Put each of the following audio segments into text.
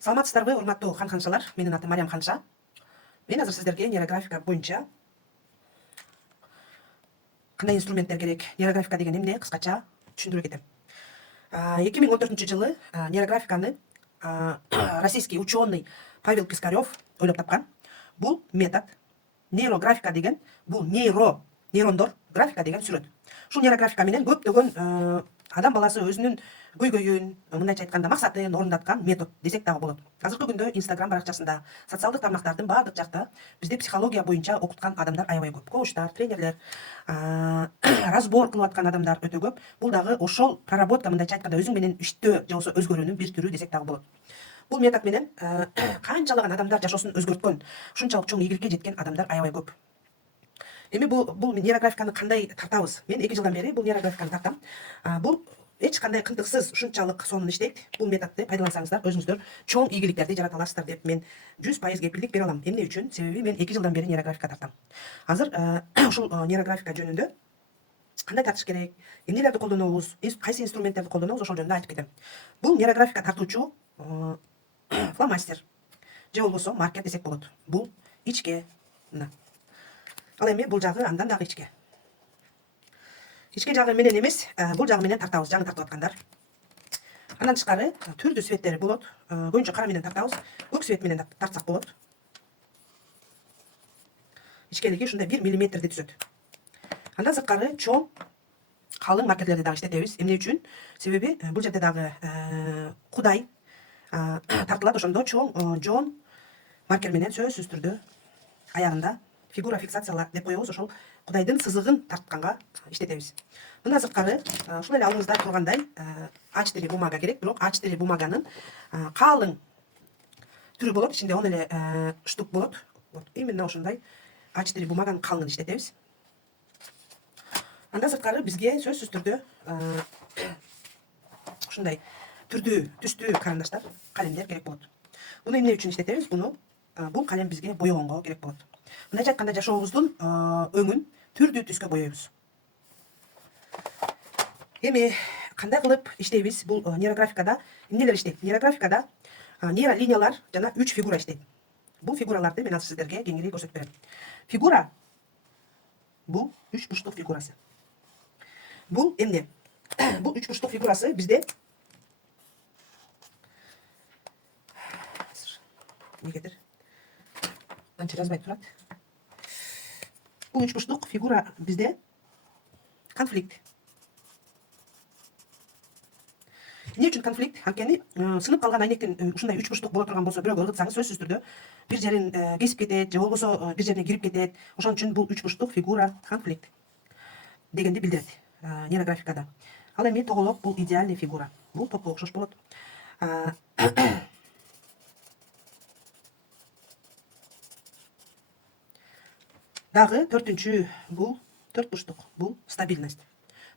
Саламатсыздарбы, урматтуу хан-ханшалар. Менин атым Мариям Ханша. Мен азыр сиздерге нейрографика боюнча кандай инструменттер керек, нейрографика деген эмне кыскача түшүндүрүп кетем. 2014-жылы нейрографиканы российский ученый Павел Пискарев ойлоп тапкан. Бул метод нейрографика деген, бул нейрондор, графика деген сүрөт. Ушул нейрографика менен көптөгөн адам баласы өзүнүн көйгөйүн, мындайча айтканда максатын орундаткан метод десек дагы болот. Азыркы күндө Instagram баракчасында, социалдык тармактардын баардык жакта бизде психология боюнча окуткан адамдар аябай көп. Коучтар, тренерлер, разбор кылып аткан адамдар өтө көп. Бул дагы ошол проработка, мындайча айтканда өзүң менен иштөө же болбосо өзгөрүүнүн бир түрү десек дагы болот. Бул метод менен канчалаган адамдар жашоосун өзгөрткөн, ушунчалык чоң ийгиликке жеткен адамдар аябай көп. Эми бул нейрографиканы кандай тартабыз? Мен 2 жылдан бери бул нейрографиканы тартам. Бул эч кандай кыйынтыксыз ушунчалык сонун иштейт. Бул методду пайдалансаңыздар, өзүңүздөр чоң ийгиликтерди жарата аласыздар деп мен 100% кепилдик бере алам. Эмне үчүн? Себеби мен 2 жылдан бери нейрографика тартам. Азыр ушул нейрографика жөнүндө кандай тартыш керек, эмнелерди колдонобуз, кайсы инструменттерди колдонобуз, ошол жөнүндө айтып кетем. Бул нейрографика тартуучу фломастер же болбосо маркер десек болот. Бул ичке. Ал эми бул жагы андан дагы ичке. Ичке жагы менен эмес, бул жагы менен тартабыз, жаңы тартып аткандар. Андан тышкары түрдүү светтери болот. Көбүнчө кара менен тартабыз, көк свет менен тартсак болот. Ичкелиги ушундай 1 мм түзөт. Андан сырткары чоң, калың маркерлерди дагы иштетебиз. Эмне үчүн? Себеби бул жерде дагы Кудай тартылат, ошондо чоң жоон маркер менен сөзсүз түрдө аягында фигура фиксациялар деп коебуз, ошол Кудайдын сызыгын тартканга иштетебиз. Мындан сырткары ушул эле алдыңызда тургандай А4 бумага керек, бирок А4 бумаганын калың түрү болот, ичинде 10 эле штук болот. Вот именно ошондой А4 бумаганын калыңын иштетебиз. Андан сырткары бизге сөзсүз түрдө ушундай түрдүү, түстүү карандаштар, калемдер керек болот. Буну эмне үчүн иштетебиз? Бул калем бизге боёгонго керек болот. Мындайча айтканда жашообуздун өңүн түрдүү түскө боёйбуз. Эми кандай кылып иштейбиз? Бул нейрографикада эмнелер иштейт? Нейрографикада нейролиниялар жана 3 фигура иштейт. Бул фигураларды мен азыр сиздерге кеңири көрсөтүп берем. Фигура бул 3 бурчтук фигурасы. Бул эмне? Бул 3 бурчтук фигурасы бизде негедир анча жазбай турат. Бул 3 бурчтук фигура бизде конфликт. Эмне үчүн конфликт? Анткени сынып калган айнектин ушундай 3 бурчтук боло турган болсо, бирөөгө ыргытсаңыз сөзсүз түрдө бир жерин кесип кетет же болбосо бир жерине кирип кетет. Ошон үчүн бул 3 бурчтук фигура конфликт дегенди билдирет нейрографикада. Ал эми тоголок бул идеальный фигура. Бул топко окшош болот. Дагы 4-чү бул 4 бурчтук, бул стабильность.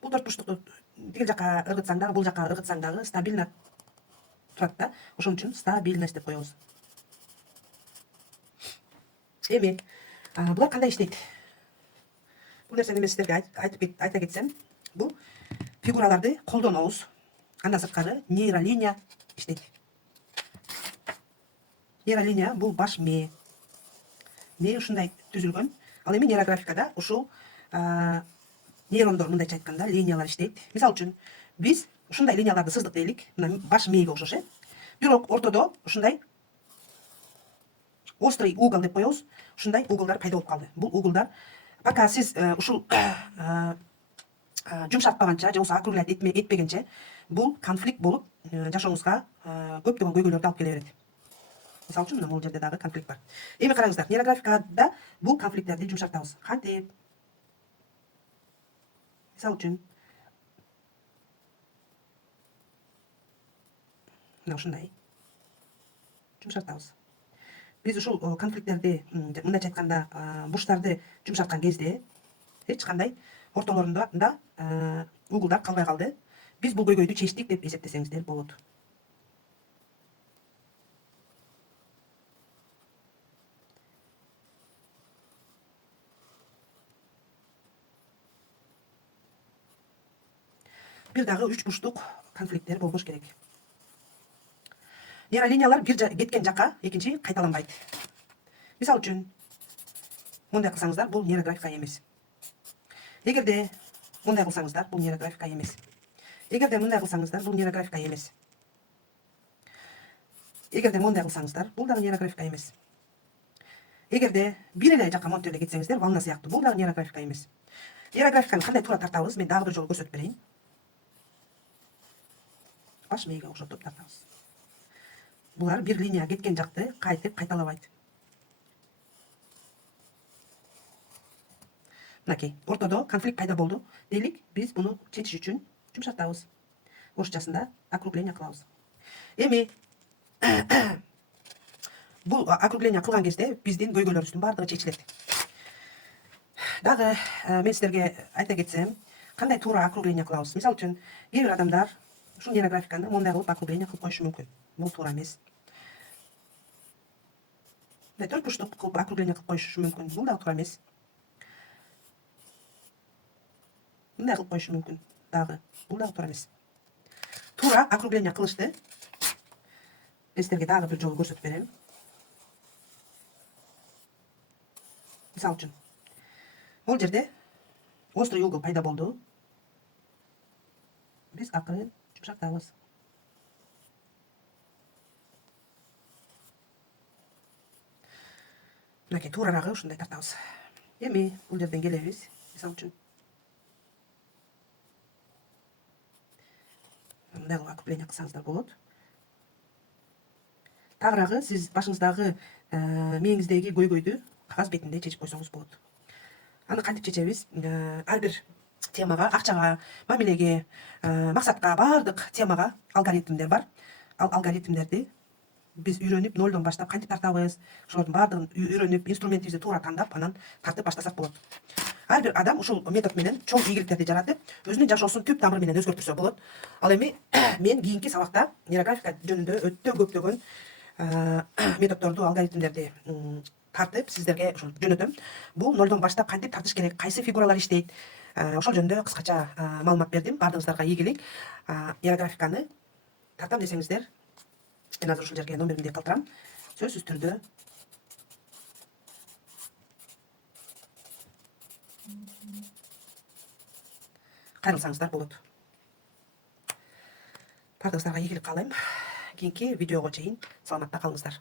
Бул 4 бурчтукту тигил жака ыргытсаң дагы, бул жака ыргытсаң дагы стабильно турат да. Ошон үчүн стабильность деп коебуз. Эми булар кандай иштейт? Бул нерсени мен сиздерге айта кетсем, бул фигураларды колдонобуз. Андан сырткары нейролиния иштейт. Нейролиния бул баш мээ. Мээ ушундай түзүлгөн. Ал эми нейрографикада ушул нейрондор, мындайча айтканда, линиялар иштейт. Мисалы үчүн, биз ушундай линияларды сыздык дейлик, мына баш мээге окшош, бирок ортодо ушундай острый угол деп коебуз. Ушундай уголдар пайда болуп калды. Бул уголдар пока сиз ушул жумшартпаганча же болбосо округлять этпегенче бул конфликт болуп жашооңузга көптөгөн көйгөйлөрдү алып келе берет. Мисалы үчүн, мына бул жерде дагы конфликт бар. Эми караңыздар, нейрографикада бул конфликттерди жумшартабыз. Кантип? Мисалы үчүн, мына ушундай жумшартабыз. Биз ушул конфликттерди, мындайча айтканда, бурчтарды жумшарткан кезде эч кандай ортолорунда уголдар калбай калды. Биз бул көйгөйдү чечтик деп эсептесеңиздер болот. Бир дагы 3 бурчтук конфликттер болбош керек. нейролиниялар бир кеткен жакка экинчи кайталанбайт. Мисал үчүн мындай кылсаңыздар, бул нейрографика эмес. Эгерде мындай кылсаңыздар, бул нейрографика эмес. Эгерде мындай кылсаңыздар, бул нейрографика эмес. Эгерде мындай кылсаңыздар, бул дагы нейрографика эмес. Эгерде бир эле жакка монтирлей кетсеңиздер, волна сыяктуу, бул дагы нейрографика эмес. Нейрографиканы кандай туура тартабыз, мен дагы бир жолу көрсөтүп берейин. Баш мээге окшотуп тартабыз. Булар бир линия кеткен жакты кайтып кайталабайт. Мынакей, ортодо конфликт пайда болду. Дейлик, биз буну чечиш үчүн жумшартабыз. Орусчасында округление кылабыз. Эми бул округление кылган кезде биздин көйгөйлөрүбүздүн баардыгы чечилет. Дагы мен силерге айта кетсем, кандай туура округление кылабыз. Мисал үчүн, кээ бир адамдар ушул нейрографиканы мондай кылып округление кылып коюшу мүмкүн. Бул туура эмес. Төрт бурчтук кылып округление кылып коюшу мүмкүн. Бул дагы туура эмес. Мындай кылып коюшу мүмкүн. Дагы бул дагы туура эмес. Туура округление кылышты мен силерге дагы бир жолу көрсөтүп берем. Мисал үчүн, бул жерде острый угол пайда болду. Биз акырын жумшартабыз. Мынакей, туурарагы ушундай тартабыз. Эми бул жерден келебиз. Мисал үчүн, мындай кылып округление кылсаңыздар болот. Тагыраагы сиз башыңыздагы мээңиздеги көйгөйдү кагаз бетинде чечип койсоңуз болот. Аны кантип чечебиз? Ар бир темага, акчага, мамилеге, максатка, баардык темага алгоритмдер бар. Ал алгоритмдерди биз үйрөнүп, нолдон баштап кантип тартабыз, ошолордун баардыгын үйрөнүп, инструментибизди туура тандап, анан тартып баштасак болот. Ар бир адам ушул метод менен чоң ийгиликтерди жаратып, өзүнүн жашоосун түп тамыры менен өзгөртүрсө болот. Ал эми мен кийинки сабакта нейрографика жөнүндө өтө көптөгөн методдорду, алгоритмдерди тартып сиздерге жөнөтөм. Бул нолдон баштап кантип тартыш керек, кайсы фигуралар иштейт, ошол жөнүндө кыскача маалымат бердим. Баардыгыңыздарга ийгилик. Нейрографиканы тартам десеңиздер, мен азыр ушул жерге номеримди калтырам. Сөзсүз түрдө кайрылсаңыздар болот. Баардыгыңыздарга ийгилик каалайм. Кийинки видеого чейин саламатта калыңыздар.